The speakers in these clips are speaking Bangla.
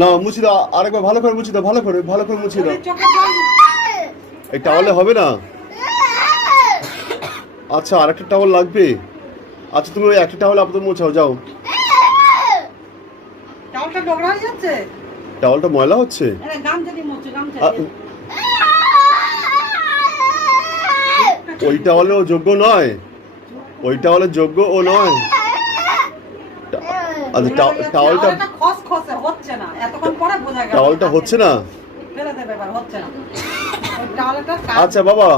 না মুছি দাও, আরেকবার ভালো করে মুছি দাও, ভালো করে মুছি দাও। এই টাওয়ালে হবে না। আচ্ছা আরেকটা টাওয়াল লাগবে। আচ্ছা তুমি ওই একটা টাওয়াল আপাতত মোছাও, যাও। টাওয়ালটা নোংরা হয়ে যাচ্ছে, টাওয়ালটা ময়লা হচ্ছে। গামছা দিয়ে মুছো, গামছা ওই টাওয়ালে ও যোগ্য নয়, ওই টাওয়ালে যোগ্য ও নয়। আচ্ছা টাওয়ালটা খসখসে হচ্ছে না, এতক্ষণ পরে বোঝা গেল টাওয়ালটা হচ্ছে না। ফেলে দেবে এবার, হচ্ছে না ওই টাওয়ালটা। আচ্ছা বাবা,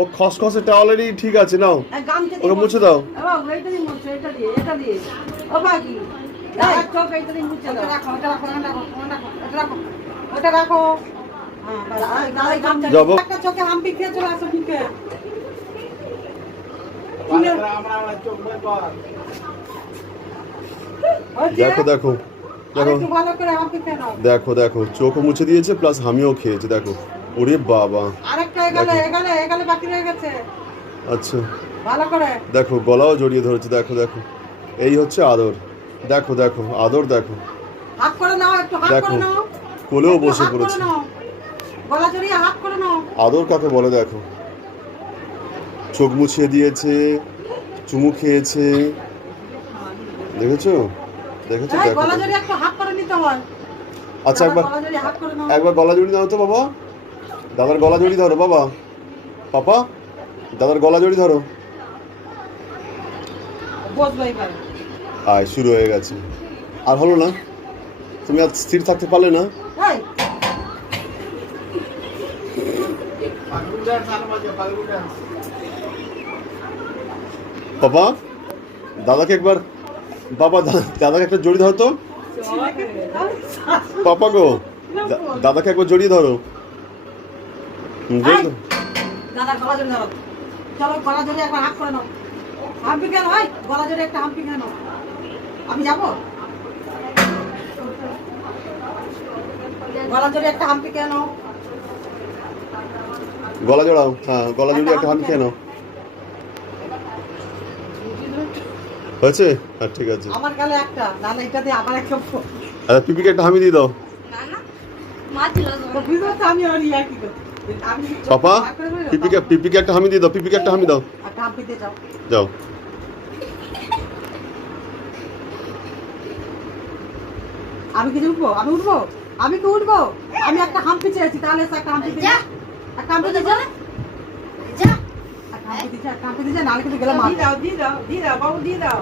ও খসখসে টাওয়ালেরই ঠিক আছে, নাও গামছা দিয়ে ওকে মুছে দাও। বাবা এইটা দিয়ে মুছো, এটা দিয়ে, এটা দিয়ে। ও বাকি চোখ এইটা দিয়ে মুছে দাও। রাখো, এটা রাখো, এটা রাখো, এটা রাখো, এটা রাখো। হ্যাঁ বাস, এই গামছা যাবো। একটা চোখে হাম্পি খেয়ে চলে আসো মুখে। দেখো দেখো দেখো একটু ভালো করে হাম্পি খেয়ে নাও। দেখো দেখো, চোখও মুছে দিয়েছে প্লাস হামিও খেয়েছে, দেখো। ওরে বাবা, আরেকটা এগালে বাকি রয়ে গেছে। আচ্ছা ভালো করে দেখো, গলাও জড়িয়ে ধরেছে, দেখো দেখো। এই হচ্ছে আদর, দেখো দেখো আদর, দেখো হাত করে নাও, একটু হাত দেখো, করে নাও। কোলেও একটু বসে হাত করে পড়েছে। নাও। গলা জড়িয়ে হাত করে নাও। আদর কাকে বলে দেখো, চোখ মুছিয়ে দিয়েছে, চুমু খেয়েছে, দেখেছো দেখেছো এই দেখো গলা দেখো। জড়িয়ে একটু হাত করে নিতে হয়। আচ্ছা একবার গলা জড়িয়ে হাত করে নাও। একবার গলা জড়ি দাও তো বাবা, দাদার গলা জড়ি ধরো বাবা, পাপা দাদার গলা জড়ি ধরো। বসবে এবার। আয় শুরু হয়ে গেছে, আর হলো না, তুমি আর স্থির থাকতে পারলে না। এই পাপা দাদাকে একবার, বাবা দাদাকে একটা জড়ি ধরো তো। পাপা গো, দাদাকে একবার জড়িয়ে ধরো। জড়িয়ে ধরো। দাদা গলা জড়িয়ে ধরো। চলো গলা জড়িয়ে একবার হাত করে নাও। হাম্পি কেন হয়, গলা জড়িয়ে একটা হাম্পি কেন? আমি যাবো, গলা জড়িয়ে একটা হাম্পি কেন? গলা জড়াও, হ্যাঁ গলা জড়িয়ে একটা হাত খেয়ে নাও। হয়েছে? হ্যাঁ ঠিক আছে। আমার গালে একটা, নাহলে এটা দিয়ে আবার একটা। আচ্ছা পিপিকে একটা হামি দিয়ে দাও। তো বুঝতে পারছো আমি আর ইয়া কি করছি। আমি পাপা পিপিকে একটা হামি দিয়ে দাও, পিপিকে একটা হামি দাও। একটা হাম্পি দিয়ে যাও। যাও। আমি কি উঠবো? আমি উঠবো? আমি কি উঠবো? আমি একটা হাম্পি চেয়েছি, তাহলে একটা হাম্পি দিয়ে দাও। একটা হাম্পি দিয়ে যাও। একটা হাম্পি দিয়ে যাও, নাহলে কিন্তু গেলাম। দিয়ে দাও বাবু, দিয়ে দাও।